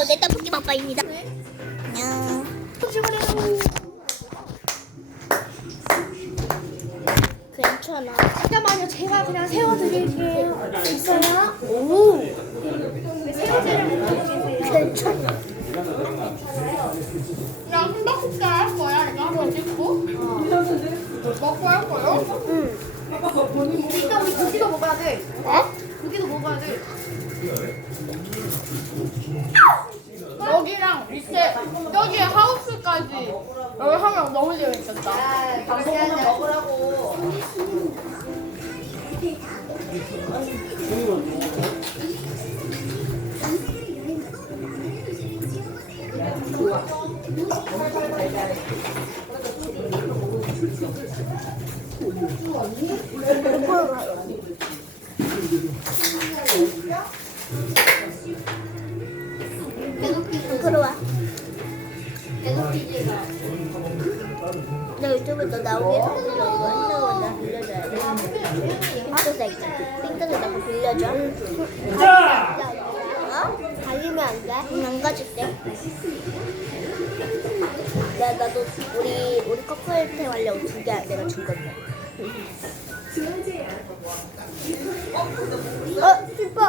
안녕하세요. 내 떡볶이 먹방입니다. 안녕. 괜찮아. 잠깐만요. 제가 그냥 세워드릴게요. 있어요? 오. 괜찮아. 야, 흠뻑흠뻑 할 거야? 이거 한번 찍고? 먹고 할 거요? 응. 일단 우리 고기도 먹어야 돼. 어? 고기도 먹어야 돼. 여기랑 밑에 여기에 하우스까지 여기 하면 너무 재밌겠다. 방송은 먹으라고. 나 유튜브 너 나오게 해서 이거 한다고 나 빌려줘야 돼. 핑크색 핑크색 나거 빌려줘. 어? 달리면 안 돼? 응, 안 가줄게. 야 나도 우리 우리 커플 때 완료 두개 내가 준 건데. 어 슬퍼.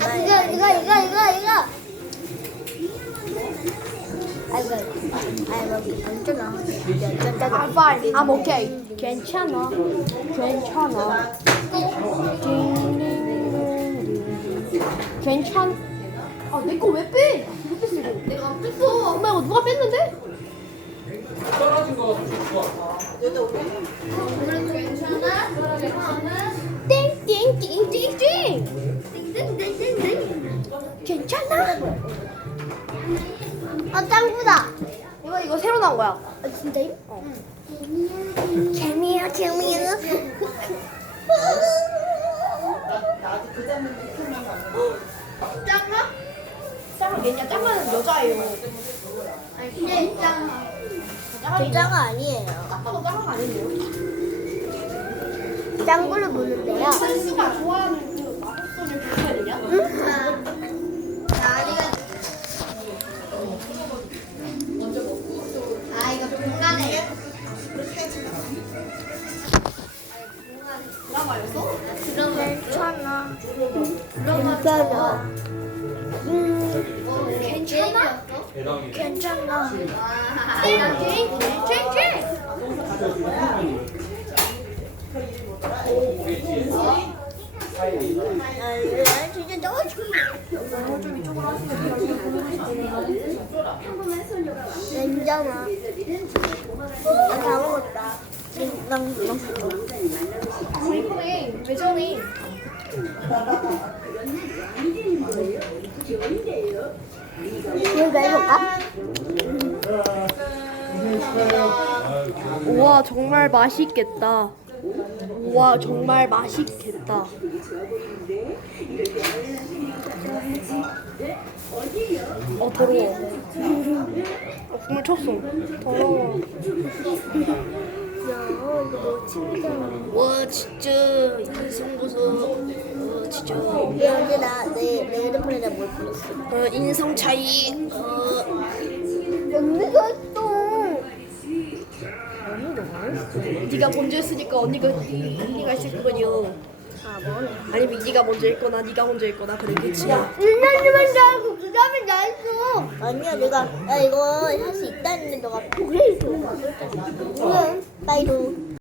아, 이거 이거 이거 이거 이거. 아이고 아이고 괜찮아. 괜찮아. I'm fine. I'm okay. 괜찮아. 괜찮아. 괜찮. 아, 내 거 왜 빼? 누가 뺐어 이거? 내가 안 뺐어. 엄마 이거 누가 뺐는데? 띵띵 띵 띵 띵. 괜찮아. 아 짱구다. 이거 이거 새로 나온 거야. 아 진짜요? 어. 재미요 재미요. 짱아? 짱은 얘냐? 짱은 여자예요. 아니, 그게 짱아. 진짜가 아니에요. 짱은 짱은 아닌데요? 짱구를 보는데요. 선수가 좋아 괜찮아. 음, 괜찮아? 괜찮아. 괜찮아. 나 다 먹었다. 난. 이쁘네. 왜 저래? 우와 정말 맛있겠다. 우와 정말 맛있겠다. 어 더러워. 어, 국물 쳤어. 더러워. 와 진짜 인성 보소. 와 진짜. 야, 근데 나, 내, 내 핸드폰에다 뭘 불렀어? 어, 인성 차이. 어, 언니가 했어. 네가 먼저 했으니까 언니가 언니가 했을 거군요. 아. 아니면 네가 먼저 했거나 네가 먼저 했거나 그랬겠지. 윤나님만 잘하고 그 다음에 나 했어. 아니야, 내가 나 이거 할 수 있다 했는데 너가 그래 있어. 그래, 빠이로.